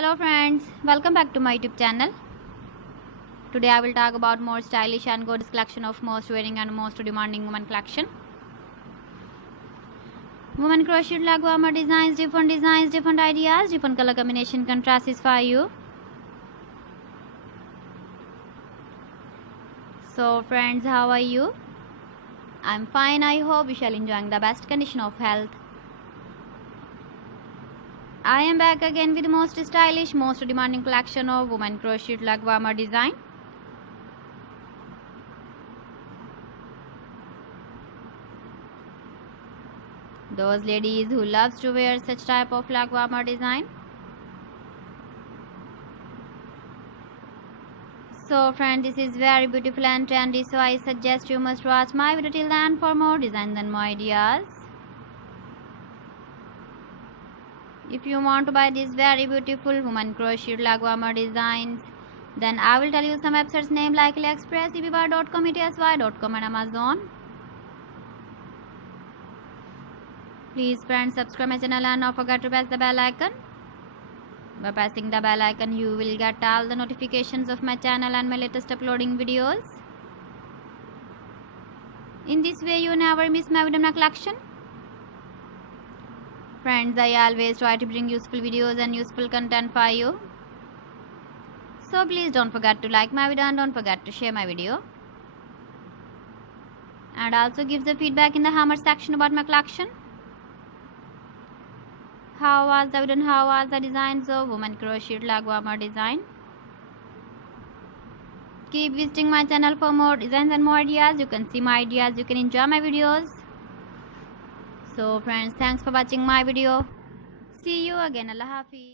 Hello friends, welcome back to my YouTube channel. Today I will talk about more stylish and gorgeous collection of most wearing and most demanding women collection. Women crocheted leg warmer designs, different ideas, different color combination contrasts for you. So friends, how are you? I'm fine. I hope you shall enjoying the best condition of health. I am back again with the most stylish, most demanding collection of women crocheted leg warmer design. Those ladies who loves to wear such type of leg warmer design. So friend, this is very beautiful and trendy, so I suggest you must watch my video till the end for more designs and more ideas. If you want to buy these very beautiful woman crocheted leg warmer designs, then I will tell you some websites name like AliExpress, eBay.com, ETSY.com and Amazon. Please friends, subscribe my channel and don't forget to press the bell icon. By pressing the bell icon, you will get all the notifications of my channel and my latest uploading videos. In this way, you never miss my video collection. Friends, I always try to bring useful videos and useful content for you. So please don't forget to like my video and don't forget to share my video. And also give the feedback in the comment section about my collection. How was the video and how was the designs of woman crocheted leg warmer design? Keep visiting my channel for more designs and more ideas. You can see my ideas, you can enjoy my videos. So friends, thanks for watching my video. See you again. Allah Hafiz.